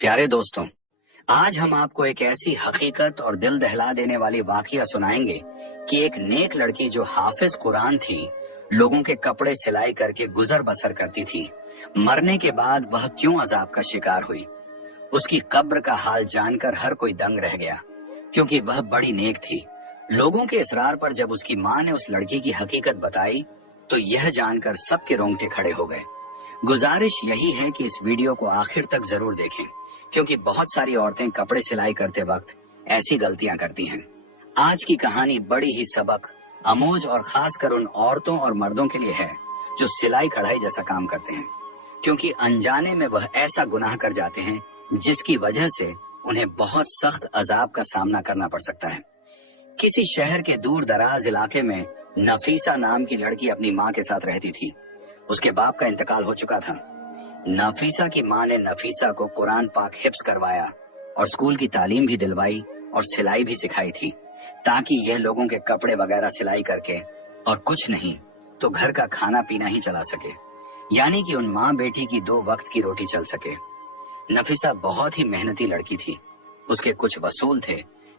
प्यारे दोस्तों, आज हम आपको एक ऐसी हकीकत और दिल दहला देने वाली वाकया सुनाएंगे कि एक नेक लड़की जो हाफिज कुरान थी, लोगों के कपड़े सिलाई करके गुजर बसर करती थी, मरने के बाद वह क्यों अजाब का शिकार हुई। उसकी कब्र का हाल जानकर हर कोई दंग रह गया, क्योंकि वह बड़ी नेक थी। लोगों के इसरार पर जब उसकी माँ ने उस लड़की की हकीकत बताई, तो यह जानकर सबके रोंगटे खड़े हो गए। गुजारिश यही है कि इस वीडियो को आखिर तक जरूर देखें, क्योंकि बहुत सारी औरतें कपड़े सिलाई करते वक्त ऐसी गलतियां करती हैं। आज की कहानी बड़ी ही सबक आमोज और खासकर उन औरतों और मर्दों के लिए है जो सिलाई कढ़ाई जैसा काम करते हैं, क्योंकि अनजाने में वह ऐसा गुनाह कर जाते हैं जिसकी वजह से उन्हें बहुत सख्त अजाब का सामना करना पड़ सकता है। किसी शहर के दूर दराज इलाके में नफीसा नाम की लड़की अपनी माँ के साथ रहती थी। उसके बाप का इंतकाल हो चुका था। नफीसा की माँ ने नफीसा को कुरान पाक हिफ्ज करवाया और स्कूल की तालीम भी दिलवाई और सिलाई भी सिखाई थी, ताकि यह लोगों के कपड़े वगैरह सिलाई करके और कुछ नहीं तो घर का खाना पीना ही चला सके, यानी कि उन माँ बेटी की 2 वक्त की रोटी चल सके। नफीसा बहुत ही मेहनती लड़की थी। उसके कुछ वसूल थे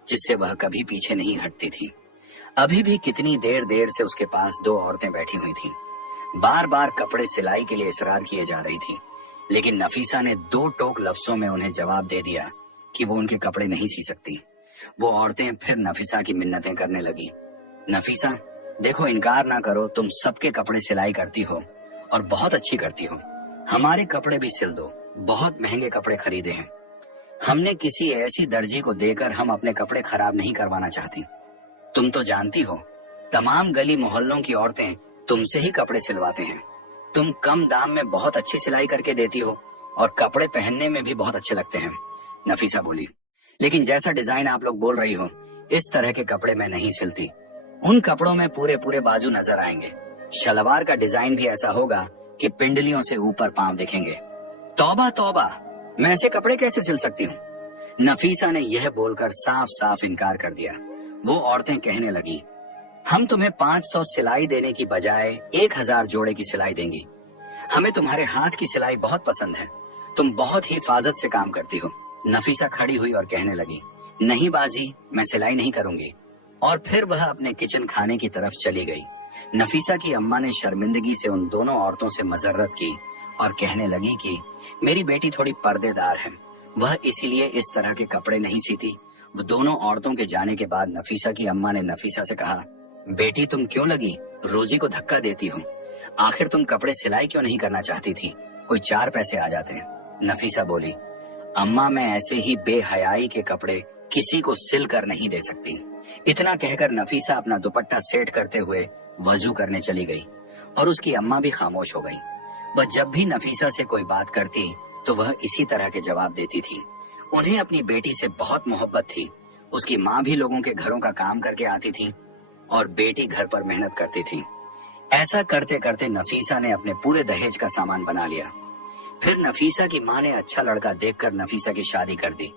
जिससे वह कभी पीछे नहीं हटती थी। अभी भी कितनी देर देर से उसके पास 2 औरतें बैठी हुई थीं। बार बार कपड़े सिलाई के लिए इसरार किए जा रही थी, लेकिन नफीसा ने 2 टोक लफ्जों में उन्हें जवाब दे दिया कि वो उनके कपड़े नहीं सी सकती। वो औरतें फिर नफीसा की मिन्नतें करने लगी। नफीसा, देखो, इनकार ना करो, तुम सबके कपड़े सिलाई करती हो और बहुत अच्छी करती हो। हमारे कपड़े भी सिल दो, बहुत महंगे कपड़े खरीदे हैं। हमने किसी ऐसी दर्जी को देकर हम अपने कपड़े खराब नहीं करवाना चाहती। तुम तो जानती हो, तमाम गली मोहल्लों की औरतें तुमसे ही कपड़े सिलवाते हैं। तुम कम दाम में बहुत अच्छी सिलाई करके देती हो और कपड़े पहनने में भी बहुत अच्छे लगते हैं। नफीसा बोली, लेकिन जैसा डिजाइन आप लोग बोल रही हो, इस तरह के कपड़े मैं नहीं सिलती। उन कपड़ों में पूरे पूरे बाजू नजर आएंगे। शलवार का डिजाइन भी ऐसा होगा कि पिंडलियों से ऊपर पांव दिखेंगे। तौबा तौबा, मैं ऐसे कपड़े कैसे सिल सकती हूँ। नफीसा ने यह बोलकर साफ साफ इनकार कर दिया। वो औरतें कहने लगी, हम तुम्हें 500 सिलाई देने की बजाय 1000 जोड़े की सिलाई देंगी। हमें तुम्हारे हाथ की सिलाई बहुत पसंद है, तुम बहुत ही हिफाजत से काम करती हो। नफीसा खड़ी हुई और कहने लगी, नहीं बाजी, मैं सिलाई नहीं करूंगी। और फिर वह अपने किचन खाने की तरफ चली गई। नफीसा की अम्मा ने शर्मिंदगी से उन दोनों औरतों से मजर्रत की और कहने लगी कि मेरी बेटी थोड़ी पर्देदार है, वह इसीलिए इस तरह के कपड़े नहीं सीती। वो दोनों औरतों के जाने के बाद नफीसा की अम्मा ने नफीसा से कहा, बेटी, तुम क्यों लगी रोजी को धक्का देती हो? आखिर तुम कपड़े सिलाई क्यों नहीं करना चाहती थी? कोई 4 पैसे आ जाते हैं। नफीसा बोली, अम्मा, मैं ऐसे ही बेहयाई के कपड़े किसी को सिल कर नहीं दे सकती। इतना कहकर नफीसा अपना दुपट्टा सेट करते हुए वजू करने चली गई और उसकी अम्मा भी खामोश हो गई। वह जब भी नफीसा से कोई बात करती तो वह इसी तरह के जवाब देती थी। उन्हें अपनी बेटी से बहुत मोहब्बत थी। उसकी माँ भी लोगों के घरों का काम करके आती थी और बेटी घर पर मेहनत करती थी। ऐसा करते करते नफीसा ने अपने पूरे दहेज का सामान बना लिया। फिर नफीसा की माँ ने अच्छा लड़का देखकर नफीसा की शादी कर दी।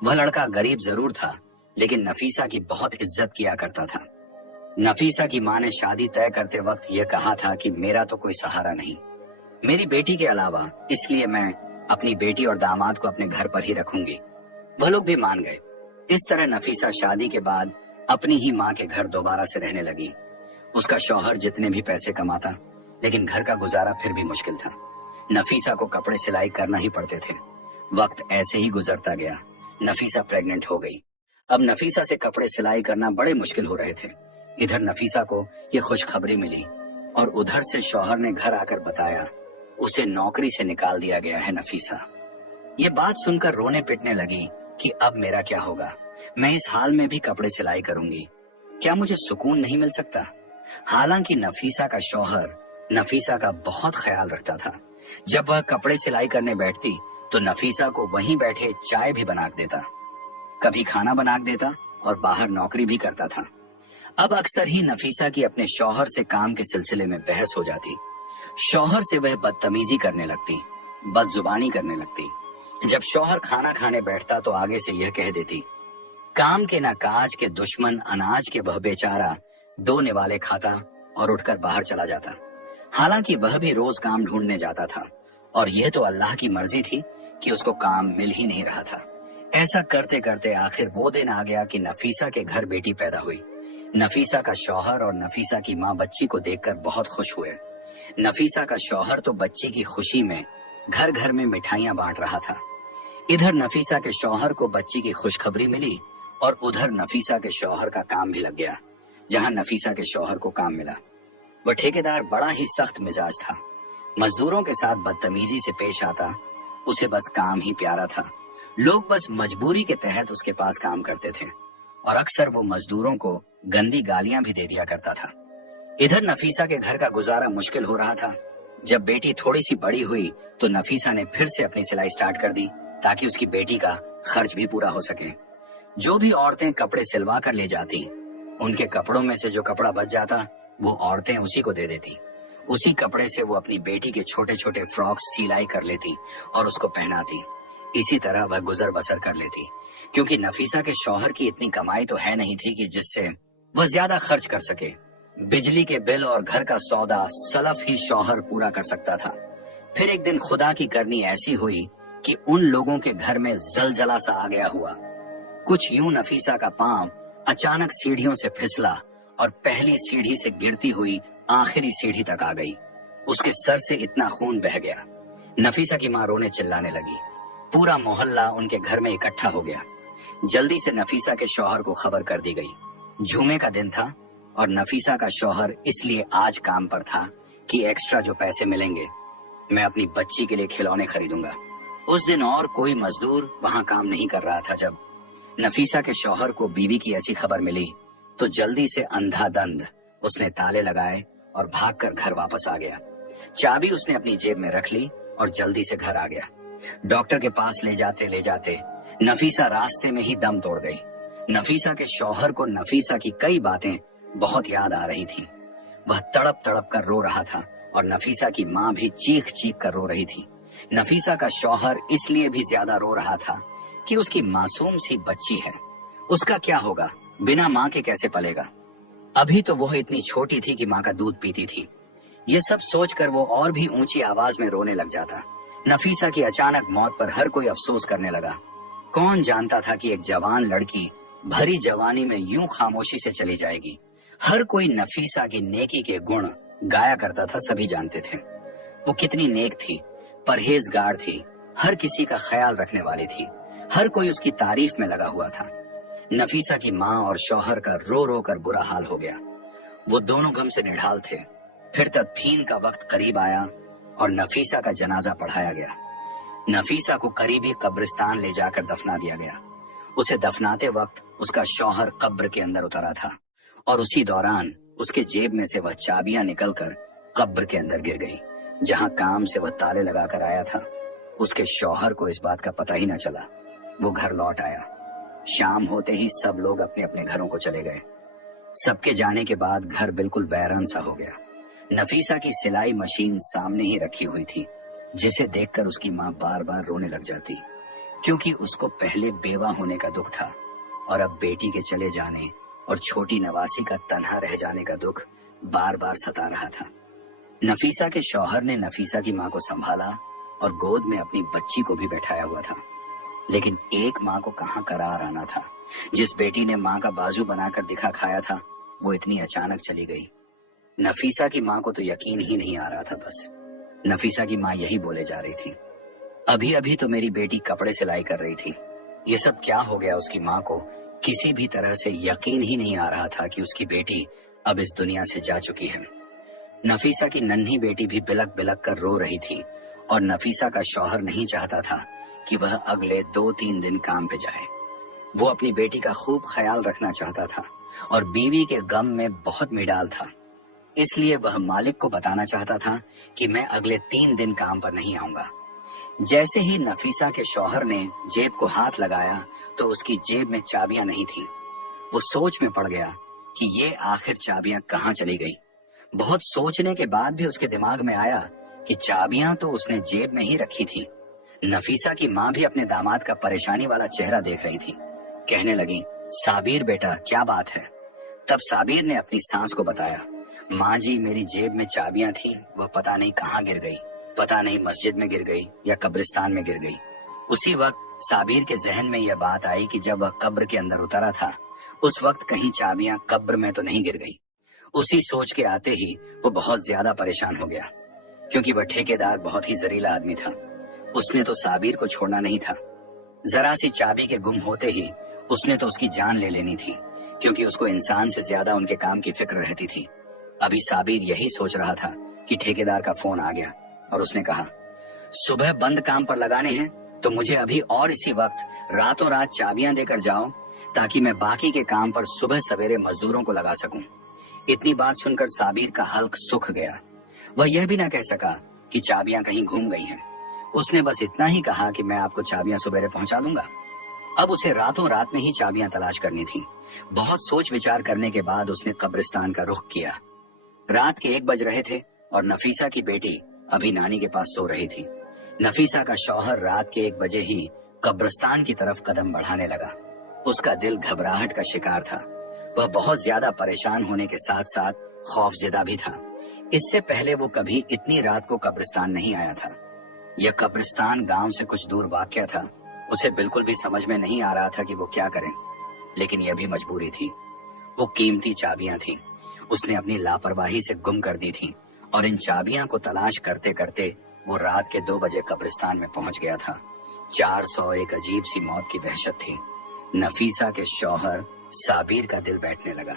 वह लड़का गरीब जरूर था, लेकिन नफीसा की बहुत इज्जत किया करता था। नफीसा की माँ ने शादी तय करते वक्त यह कहा था कि मेरा तो कोई सहारा नहीं मेरी बेटी के अलावा, इसलिए मैं अपनी बेटी और दामाद को अपने घर पर ही रखूंगी। वह लोग भी मान गए। इस तरह नफीसा शादी के बाद अपनी ही माँ के घर दोबारा से रहने लगी। उसका शौहर जितने भी पैसे कमाता, लेकिन घर का गुजारा फिर भी मुश्किल था। नफीसा को कपड़े सिलाई करना ही पड़ते थे। वक्त ऐसे ही गुजरता गया। नफीसा प्रेग्नेंट हो गई। अब नफीसा से कपड़े सिलाई करना बड़े मुश्किल हो रहे थे। इधर नफीसा को यह खुशखबरी मिली और उधर से शौहर ने घर आकर बताया, उसे नौकरी से निकाल दिया गया है। नफीसा ये बात सुनकर रोने पिटने लगी कि अब मेरा क्या होगा, मैं इस हाल में भी कपड़े सिलाई करूंगी, क्या मुझे सुकून नहीं मिल सकता? हालांकि नफीसा का शौहर नफीसा का बहुत ख्याल रखता था। जब वह कपड़े सिलाई करने बैठती तो नफीसा को वहीं बैठे चाय भी बना देता, कभी खाना बना देता और बाहर नौकरी भी करता था। अब अक्सर ही नफीसा की अपने शौहर से काम के सिलसिले में बहस हो जाती। शौहर से वह बदतमीजी करने लगती, बदजुबानी करने लगती। जब शौहर खाना खाने बैठता तो आगे से यह कह देती, काम के ना काज के दुश्मन अनाज के वह बेचारा 2 निवाले खाता और उठकर बाहर चला जाता। हालांकि वह भी रोज काम ढूंढने जाता था और यह तो अल्लाह की मर्जी थी कि उसको काम मिल ही नहीं रहा था। ऐसा करते करते आखिर वो दिन आ गया कि नफीसा के घर बेटी पैदा हुई। नफीसा का शौहर और नफीसा की माँ बच्ची को देखकर बहुत खुश हुए। नफीसा का शौहर तो बच्ची की खुशी में घर घर में मिठाइयां बांट रहा था। इधर नफीसा के शौहर को बच्ची की खुशखबरी मिली और उधर नफीसा के शौहर का काम भी लग गया। जहां नफीसा के शौहर को काम मिला, वह ठेकेदार बड़ा ही सख्त मिजाज था। मजदूरों के साथ बदतमीजी से पेश आता। उसे बस काम ही प्यारा था। लोग बस मजबूरी के तहत उसके पास काम करते थे और अक्सर वो मजदूरों को गंदी गालियां भी दे दिया करता था। इधर नफीसा के घर का गुजारा मुश्किल हो रहा था। जब बेटी थोड़ी सी बड़ी हुई तो नफीसा ने फिर से अपनी सिलाई स्टार्ट कर दी ताकि उसकी बेटी का खर्च भी पूरा हो सके। जो भी औरतें कपड़े सिलवा कर ले जाती, उनके कपड़ों में से जो कपड़ा बच जाता वो औरतें उसी को दे देती। उसी कपड़े से वो अपनी बेटी के छोटे छोटे फ्रॉक्स सिलाई कर लेती और उसको पहनाती। इसी तरह वह गुजर बसर कर लेती, क्योंकि नफीसा के शौहर की इतनी कमाई तो है नहीं थी कि जिससे वह ज्यादा खर्च कर सके। बिजली के बिल और घर का सौदा सलफ ही शौहर पूरा कर सकता था। फिर एक दिन खुदा की करनी ऐसी हुई कि उन लोगों के घर में जलजला सा आ गया हुआ। कुछ यूं नफीसा का पांव अचानक सीढ़ियों से फिसला और पहली सीढ़ी से गिरती हुई आखिरी सीढ़ी तक आ गई। उसके सर से इतना खून बह गया। नफीसा की माँ रोने चिल्लाने लगी। पूरा मोहल्ला उनके घर में इकट्ठा हो गया। जल्दी से नफीसा के शौहर को खबर कर दी गई। जुमे का दिन था और नफीसा का शौहर इसलिए आज काम पर था कि एक्स्ट्रा जो पैसे मिलेंगे मैं अपनी बच्ची के लिए खिलौने खरीदूंगा। उस दिन और कोई मजदूर वहां काम नहीं कर रहा था। जब नफीसा के शौहर को बीवी की ऐसी खबर मिली तो जल्दी से अंधाधुंध उसने ताले लगाए और भागकर घर वापस आ गया। चाबी उसने अपनी जेब में रख ली और जल्दी से घर आ गया। डॉक्टर के पास ले जाते नफीसा रास्ते में ही दम तोड़ गई। नफीसा के शौहर को नफीसा की कई बातें बहुत याद आ रही थीं। वह तड़प तड़प कर रो रहा था और नफीसा की माँ भी चीख चीख कर रो रही थी। नफीसा का शौहर इसलिए भी ज्यादा रो रहा था कि उसकी मासूम सी बच्ची है। उसका क्या होगा, बिना माँ के कैसे पलेगा। अभी तो वो इतनी छोटी थी कि माँ का दूध पीती थी। ये सब सोचकर वो और भी ऊंची आवाज में रोने लग जाता। नफीसा की अचानक मौत पर हर कोई अफसोस करने लगा। कौन जानता था कि एक जवान लड़की भरी जवानी में यूं खामोशी से चली जाएगी। हर कोई नफीसा की नेकी के गुण गाया करता था, सभी जानते थे। वो कितनी नेक थी, परहेजगार थी, हर किसी का ख्याल रखने वाली थी। हर कोई उसकी तारीफ में लगा हुआ था। नफीसा की माँ और शौहर का रो रो कर बुरा हाल हो गया। वो दोनों गम से निढाल थे। फिर तदफीन का वक्त करीब आया और नफीसा का जनाजा पढ़ाया गया। नफीसा को करीबी कब्रिस्तान ले जाकर दफना दिया गया। उसे दफनाते वक्त उसका शौहर कब्र के अंदर उतरा था और उसी दौरान उसके जेब में से वह चाबियां निकलकर कब्र के अंदर गिर गई। जहां काम से वह ताले लगाकर आया था, उसके शौहर को इस बात का पता ही न चला। वो घर लौट आया। शाम होते ही सब लोग अपने अपने घरों को चले गए। सबके जाने के बाद घर बिल्कुल वैरान सा हो गया। नफीसा की सिलाई मशीन सामने ही रखी हुई थी, जिसे देखकर उसकी माँ बार बार रोने लग जाती, क्योंकि उसको पहले बेवा होने का दुख था और अब बेटी के चले जाने और छोटी नवासी का तन्हा रह जाने का दुख बार बार सता रहा था। नफीसा के शौहर ने नफीसा की माँ को संभाला और गोद में अपनी बच्ची को भी बैठाया हुआ था। लेकिन एक माँ को कहाँ करार आना था। जिस बेटी ने माँ का बाजू बनाकर दिखा खाया था, वो इतनी अचानक चली गई। नफीसा की माँ को तो यकीन ही नहीं आ रहा था। बस नफीसा की माँ यही बोले जा रही थी, अभी अभी तो मेरी बेटी कपड़े सिलाई कर रही थी। ये सब क्या हो गया। उसकी माँ को किसी भी तरह से यकीन ही नहीं आ रहा था कि उसकी बेटी अब इस दुनिया से जा चुकी है। नफीसा की नन्ही बेटी भी बिलक बिलक कर रो रही थी और नफीसा का शौहर नहीं चाहता था कि वह अगले 2-3 दिन काम पे जाए। वो अपनी बेटी का खूब ख्याल रखना चाहता था और बीवी के गम में बहुत मिडाल था। इसलिए वह मालिक को बताना चाहता था कि मैं अगले 3 दिन काम पर नहीं आऊंगा। जैसे ही नफीसा के शौहर ने जेब को हाथ लगाया तो उसकी जेब में चाबियां नहीं थी। वो सोच में पड़ गया कि ये आखिर चाबियां कहाँ चली गई। बहुत सोचने के बाद भी उसके दिमाग में आया कि चाबियां तो उसने जेब में ही रखी थी। नफीसा की माँ भी अपने दामाद का परेशानी वाला चेहरा देख रही थी। कहने लगी, साबिर बेटा क्या बात है। तब साबिर ने अपनी सास को बताया, माँ जी मेरी जेब में चाबियां थी, वह पता नहीं कहाँ गिर गई। पता नहीं मस्जिद में गिर गई या कब्रिस्तान में गिर गई। उसी वक्त साबिर के जहन में यह बात आई कि जब वह कब्र के अंदर उतरा था उस वक्त कहीं चाबियां कब्र में तो नहीं गिर गई। उसी सोच के आते ही वो बहुत ज्यादा परेशान हो गया, क्योंकि वह ठेकेदार बहुत ही जरीला आदमी था। उसने तो साबिर को छोड़ना नहीं था। जरा सी चाबी के गुम होते ही उसने तो उसकी जान ले लेनी थी, क्योंकि उसको इंसान से ज्यादा उनके काम की फिक्र रहती थी। अभी साबिर यही सोच रहा था कि ठेकेदार का फोन आ गया और उसने कहा, सुबह बंद काम पर लगाने हैं तो मुझे अभी और इसी वक्त रातों रात चाबियां देकर जाओ, ताकि मैं बाकी के काम पर सुबह सवेरे मजदूरों को लगा सकूं। इतनी बात सुनकर साबिर का हल्क सूख गया। वह यह भी ना कह सका कि चाबियां कहीं घूम गई हैं। उसने बस इतना ही कहा कि मैं आपको चाबियां सवेरे पहुंचा दूंगा। अब उसे रातों रात में ही चाबियां तलाश करनी थी। बहुत सोच विचार करने के बाद उसने कब्रिस्तान का रुख किया। रात के 1 बज रहे थे और नफीसा की बेटी अभी नानी के पास सो रही थी। नफीसा का शौहर रात के 1 बजे ही कब्रिस्तान की तरफ कदम बढ़ाने लगा। उसका दिल घबराहट का शिकार था। वह बहुत ज्यादा परेशान होने के साथ साथ खौफजदा भी था। इससे पहले वो कभी इतनी रात को कब्रिस्तान नहीं आया था। यह कब्रिस्तान गांव से कुछ दूर वाक़या था। उसे बिल्कुल भी समझ में नहीं आ रहा था कि वो क्या करें, लेकिन यह भी मजबूरी थी। वो कीमती चाबियां थीं। उसने अपनी लापरवाही से गुम कर दी थी और इन चाबियां को तलाश करते करते वो रात के 2 बजे कब्रिस्तान में पहुंच गया था। 400 एक अजीब सी मौत की वहशत थी। नफीसा के शौहर साबिर का दिल बैठने लगा।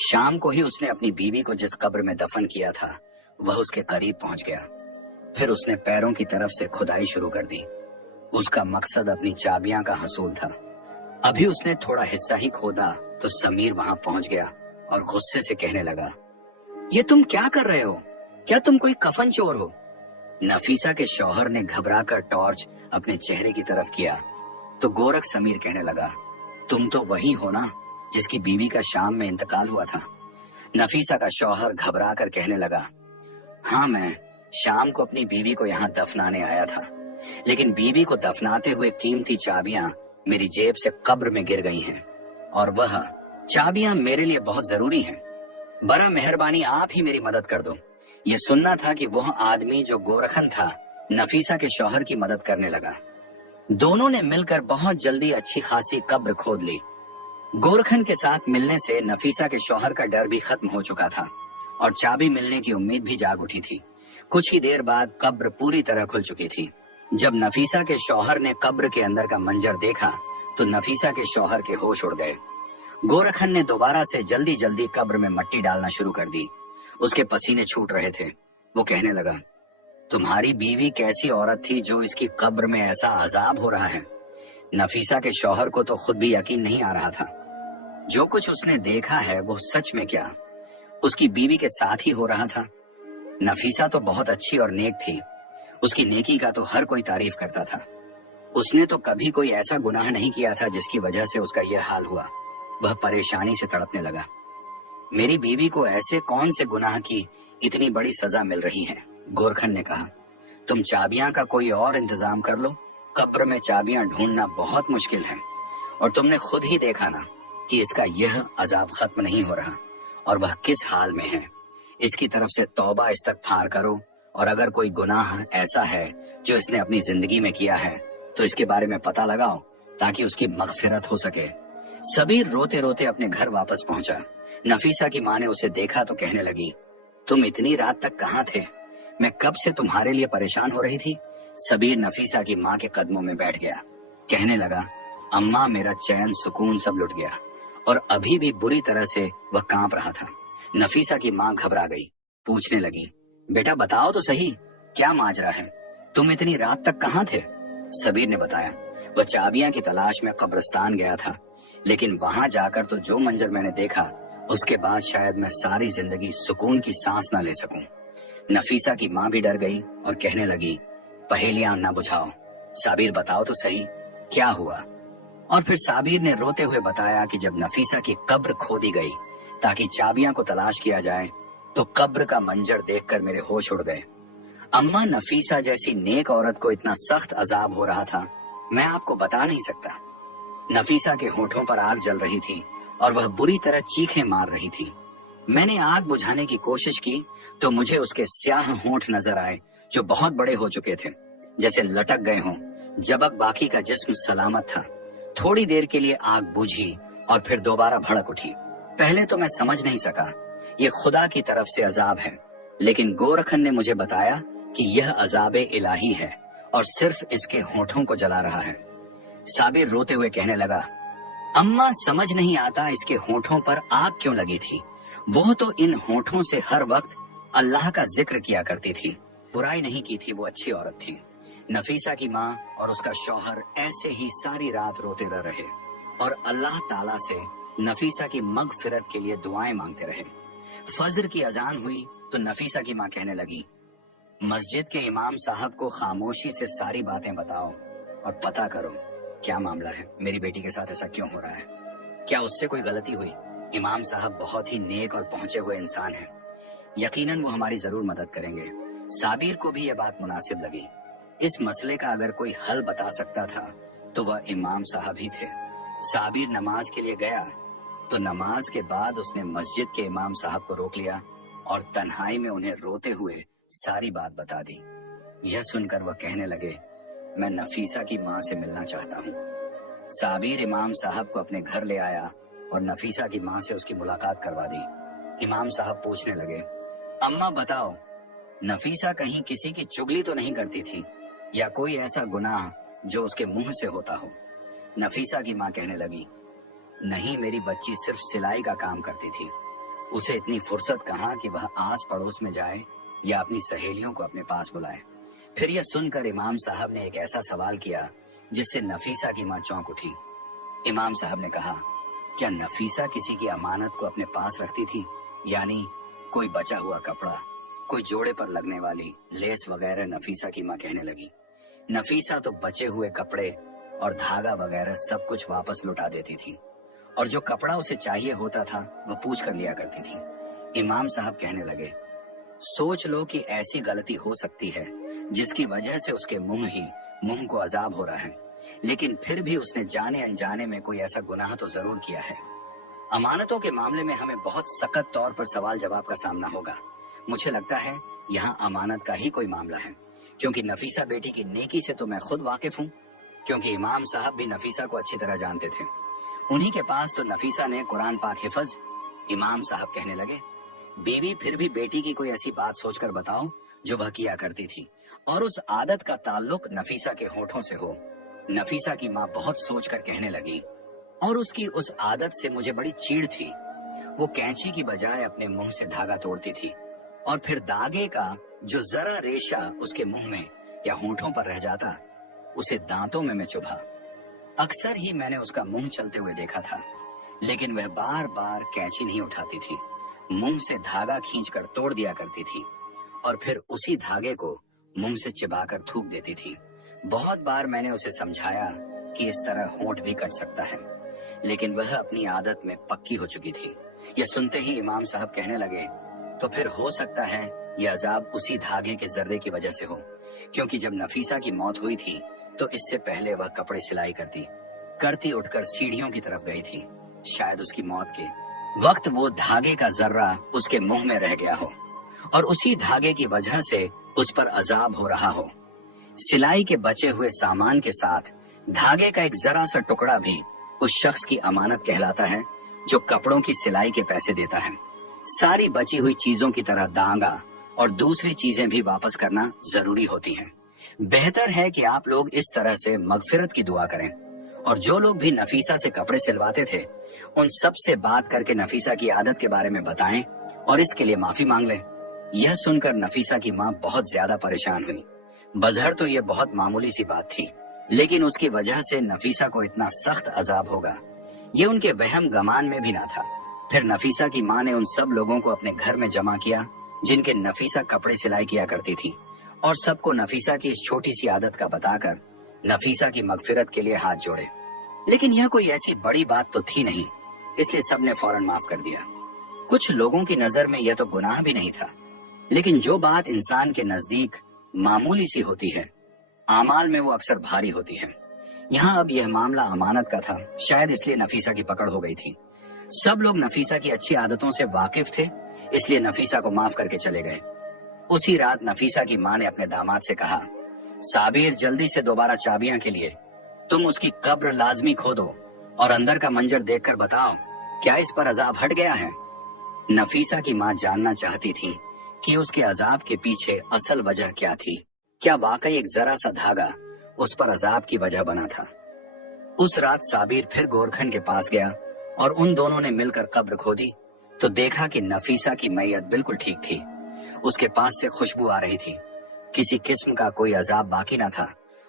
शाम को ही उसने अपनी बीवी को जिस कब्र में दफन किया था वह उसके करीब पहुंच गया। फिर उसने पैरों की तरफ से खुदाई शुरू कर दी। उसका मकसद अपनी चाबियां का हसूल था। अभी उसने थोड़ा हिस्सा ही खोदा तो समीर वहां पहुंच गया और गुस्से से कहने लगा, ये तुम क्या कर रहे हो? क्या तुम कोई कफन चोर हो? नफीसा के शौहर ने घबराकर टॉर्च अपने चेहरे की तरफ किया तो गोरख समीर कहने लगा, तुम तो वही हो ना जिसकी बीवी का शाम में इंतकाल हुआ था। नफीसा का शौहर घबराकर कहने लगा, हाँ, मैं शाम को अपनी बीवी को यहाँ दफनाने आया था, लेकिन बीवी को दफनाते हुए कीमती चाबियां मेरी जेब से कब्र में गिर गई हैं और वह चाबियां मेरे लिए बहुत जरूरी हैं। बड़ा मेहरबानी आप ही मेरी मदद कर दो। ये सुनना था कि वह आदमी जो गोरखन था नफीसा के शौहर की मदद करने लगा। दोनों ने मिलकर बहुत जल्दी अच्छी खासी कब्र खोद ली। गोरखन के साथ मिलने से नफीसा के शौहर का डर भी खत्म हो चुका था और चाबी मिलने की उम्मीद भी जाग उठी थी। कुछ ही देर बाद कब्र पूरी तरह खुल चुकी थी। जब नफीसा के शौहर ने कब्र के अंदर का मंजर देखा तो नफीसा के शौहर के होश उड़ गए। गोरखन ने दोबारा से जल्दी जल्दी कब्र में मट्टी डालना शुरू कर दी। उसके पसीने छूट रहे थे। वो कहने लगा, तुम्हारी बीवी कैसी औरत थी जो इसकी कब्र में ऐसा अजाब हो रहा है? नफीसा के शौहर को तो खुद भी यकीन नहीं आ रहा था। जो कुछ उसने देखा है वो सच में क्या उसकी बीवी के साथ ही हो रहा था? नफीसा तो बहुत अच्छी और नेक थी। उसकी नेकी का तो हर कोई तारीफ करता था। उसने तो कभी कोई ऐसा गुनाह नहीं किया था जिसकी वजह से उसका यह हाल हुआ। वह परेशानी से तड़पने लगा। मेरी बीवी को ऐसे कौन से गुनाह की इतनी बड़ी सजा मिल रही है? गोरखन ने कहा, तुम चाबियां का कोई और इंतजाम कर लो। कब्र में चाबियां ढूंढना बहुत मुश्किल है और तुमने खुद ही देखा ना कि इसका यह अजाब खत्म नहीं हो रहा और वह किस हाल में है। इसकी तरफ से तौबा इस्तगफार करो और अगर कोई गुनाह ऐसा है जो इसने अपनी जिंदगी में किया है तो इसके बारे में पता लगाओ ताकि उसकी मगफिरत हो सके। सबीर रोते रोते अपने घर वापस पहुंचा। नफीसा की माँ ने उसे देखा तो कहने लगी, तुम इतनी रात तक कहाँ थे? मैं कब से तुम्हारे लिए परेशान हो रही थी। सबीर नफीसा की माँ के कदमों में बैठ गया। कहने लगा, अम्मा, मेरा चैन सुकून सब लुट गया और अभी भी बुरी तरह से वह कांप रहा था। नफीसा की माँ घबरा गई। पूछने लगी, बेटा बताओ तो सही, क्या माजरा है? तुम इतनी रात तक कहाँ थे? सबीर ने बताया, वह चाबियां की तलाश में कब्रिस्तान गया था, लेकिन वहां जाकर तो जो मंजर मैंने देखा उसके बाद शायद मैं सारी जिंदगी सुकून की सांस न ले सकूं। नफीसा की माँ भी डर गई और कहने लगी, पहेलियां ना बुझाओ, साबिर बताओ तो सही क्या हुआ? और फिर साबिर ने रोते हुए बताया कि जब नफीसा की कब्र खोदी गई ताकि चाबियां को तलाश किया जाए तो कब्र का मंजर देखकर मेरे होश उड़ गए। अम्मा, नफीसा जैसी नेक औरत को इतना सख्त अजाब हो रहा था, मैं आपको बता नहीं सकता। नफीसा के होठों पर आग जल रही थी और वह बुरी तरह चीखें मार रही थी। मैंने आग बुझाने की कोशिश की तो मुझे उसके स्याह होंठ नजर आए जो बहुत बड़े हो चुके थे, जैसे लटक गए हों। जब तक बाकी का जिस्म सलामत था। थोड़ी देर के लिए आग बुझी और फिर दोबारा भड़क उठी। पहले तो मैं समझ नहीं सका, ये खुदा की तरफ से अजाब है, लेकिन गोरखन ने मुझे बताया कि यह अजाब इलाही है और सिर्फ इसके होठों को जला रहा है। साबिर रोते हुए कहने लगा, अम्मा समझ नहीं आता इसके होठों पर आग क्यों लगी थी। वो तो इन होठों से हर वक्त अल्लाह का जिक्र किया करती थी। बुराई नहीं की थी, वो अच्छी औरत थी। नफीसा की माँ और उसका शौहर ऐसे ही सारी रात रोते रहे और अल्लाह ताला से नफीसा की मगफिरत के लिए दुआएं मांगते रहे। फजर की अजान हुई तो नफीसा की माँ कहने लगी, मस्जिद के इमाम साहब को खामोशी से सारी बातें बताओ और पता करो क्या मामला है, मेरी बेटी के साथ ऐसा क्यों हो रहा है, क्या उससे कोई गलती हुई। इमाम साहब बहुत ही नेक और पहुंचे हुए इंसान हैं, यकीनन वो हमारी जरूर मदद करेंगे। साबिर को भी यह बात मुनासिब लगी। इस मसले का अगर कोई हल बता सकता था तो वह इमाम साहब ही थे। साबिर नमाज के लिए गया तो नमाज के बाद उसने मस्जिद के इमाम साहब को रोक लिया और तन्हाई में उन्हें रोते हुए सारी बात बता दी। यह सुनकर वह कहने लगे, मैं नफीसा की माँ से मिलना चाहता हूँ। साबिर इमाम साहब को अपने घर ले आया और नफीसा की माँ से उसकी मुलाकात करवा दी। इमाम साहब पूछने लगे, अम्मा बताओ, नफीसा कहीं किसी की चुगली तो नहीं करती थी या कोई ऐसा गुनाह जो उसके मुंह से होता हो। नफीसा की माँ कहने लगी, नहीं, मेरी बच्ची सिर्फ सिलाई का काम करती थी। उसे इतनी फुर्सत कहाँ कि वह आस पड़ोस में जाए या अपनी सहेलियों को अपने पास बुलाए। फिर यह सुनकर इमाम साहब ने एक ऐसा सवाल किया जिससे नफीसा की माँ चौंक उठी। इमाम साहब ने कहा, क्या नफीसा किसी की अमानत को अपने पास रखती थी, यानी कोई बचा हुआ कपड़ा, कोई जोड़े पर लगने वाली लेस वगैरह। नफीसा की माँ कहने लगी, नफीसा तो बचे हुए कपड़े और धागा वगैरह सब कुछ वापस लौटा देती थी और जो कपड़ा उसे चाहिए होता था वह पूछ कर लिया करती थी। इमाम साहब कहने लगे, सोच लो कि ऐसी गलती हो सकती है जिसकी वजह से उसके मुंह को अजाब हो रहा है, लेकिन फिर भी उसने जाने अनजाने में कोई ऐसा गुनाह तो जरूर किया है। अमानतों के मामले में हमें बहुत सख्त तौर पर सवाल जवाब का सामना होगा। मुझे लगता है यहाँ अमानत का ही कोई मामला है, क्योंकि नफीसा बेटी की नेकी से तो मैं खुद वाकिफ हूँ, क्योंकि इमाम साहब भी नफीसा को अच्छी तरह जानते थे। उन्हीं के पास तो नफीसा ने कुरान पाक हिफज। इमाम साहब कहने लगे, बीवी फिर भी बेटी की कोई ऐसी बात सोचकर बताओ जो वह किया करती थी और उस आदत का ताल्लुक नफीसा के होठों से हो। नफीसा की माँ बहुत सोचकर कहने लगी, और उसकी उस आदत से मुझे बड़ी चीड़ थी। वो कैंची की बजाय अपने मुंह से धागा तोड़ती थी और फिर धागे का जो जरा रेशा उसके मुंह में या होठों पर रह जाता उसे दांतों में मैं चुभा। अक्सर ही मैंने उसका मुंह चलते हुए देखा था, लेकिन वह बार बार कैंची नहीं उठाती थी, मुंह से धागा खींचकर तोड़ दिया करती थी और फिर उसी धागे को मुंह से चिबाकर थूक देती थी। बहुत बार मैंने उसे समझाया कि इस तरह होंठ भी कट सकता है, लेकिन वह अपनी आदत में पक्की हो चुकी थी। यह सुनते ही इमाम साहब कहने लगे, तो फिर हो सकता है यह अजाब उसी धागे के जर्रे की वजह से हो, क्योंकि जब नफीसा की मौत हुई थी तो इससे पहले वह कपड़े सिलाई करती उठकर सीढ़ियों की तरफ गई थी। शायद उसकी मौत के वक्त वो धागे का जर्रा उसके मुंह में रह गया हो और उसी धागे की वजह से उस पर अजाब हो रहा हो। सिलाई के बचे हुए सामान के साथ धागे का एक जरा सा टुकड़ा भी उस शख्स की अमानत कहलाता है जो कपड़ों की सिलाई के पैसे देता है। सारी बची हुई चीजों की तरह दांगा और दूसरी चीजें भी वापस करना जरूरी होती हैं। बेहतर है कि आप लोग इस तरह से मगफिरत की दुआ करें और जो लोग भी नफीसा से कपड़े सिलवाते थे उन सब से बात करके नफीसा की आदत के बारे में बताएं और इसके लिए माफी मांग लें। यह सुनकर नफीसा की माँ बहुत ज्यादा परेशान हुई। बज़हर तो यह बहुत मामूली सी बात थी, लेकिन उसकी वजह से नफीसा को इतना सख्त अजाब होगा ये उनके वहम गमान में भी ना था। फिर नफीसा की माँ ने उन सब लोगों को अपने घर में जमा किया जिनके नफीसा कपड़े सिलाई किया करती थी और सबको नफीसा की इस छोटी सी आदत का बताकर नफीसा की मगफिरत के लिए हाथ जोड़े। लेकिन यह कोई ऐसी बड़ी बात तो थी नहीं, इसलिए सबने फौरन माफ कर दिया। कुछ लोगों की नजर में यह तो गुनाह भी नहीं था, लेकिन जो बात इंसान के नजदीक मामूली सी होती है, आमाल में वो अक्सर भारी होती है। यहाँ अब यह मामला अमानत का था, शायद इसलिए नफीसा की पकड़ हो गई थी। सब लोग नफीसा की अच्छी आदतों से वाकिफ थे, इसलिए नफीसा को माफ करके चले गए। उसी रात नफीसा की माँ ने अपने दामाद से कहा, साबिर जल्दी से दोबारा चाबियां के लिए तुम उसकी कब्र लाजमी खोदो और अंदर का मंजर देखकर बताओ क्या इस पर अजाब हट गया है। नफीसा की माँ जानना चाहती थी कि उसके अजाब के पीछे असल वजह क्या थी। क्या वाकई एक जरा सा धागा उस पर अजाब की वजह बना था। उस रात साबिर फिर गोरखन के पास गया और उन दोनों ने मिलकर कब्र खोदी तो देखा कि नफीसा की मैयत बिल्कुल ठीक थी। उसके पास से खुशबू आ रही थी, किसी किस्म का कोई अजाब बाकी ना था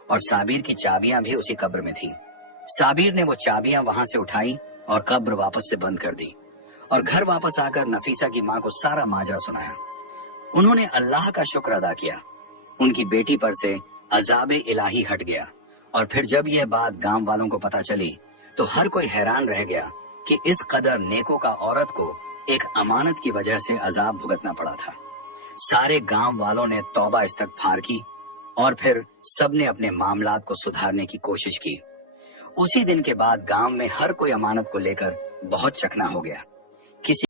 और साबिर की चाबियां भी उसी कब्र में थी। साबिर ने वो चाबियां वहां से उठाई और कब्र वापस से बंद कर दी और घर वापस आकर नफीसा की माँ को सारा माजरा सुनाया। उन्होंने अल्लाह का शुक्र अदा किया, उनकी बेटी पर से अजाब इलाही हट गया। और फिर जब यह बात गांव वालों को पता चली तो हर कोई हैरान रह गया कि इस कदर नेकों का औरत को एक अमानत की वजह से अजाब भुगतना पड़ा था। सारे गांव वालों ने तौबा इस्तगफार की और फिर सबने अपने मामलात को सुधारने की कोशिश की। उसी दिन के बाद गांव में हर कोई अमानत को लेकर बहुत चकना हो गया। किसी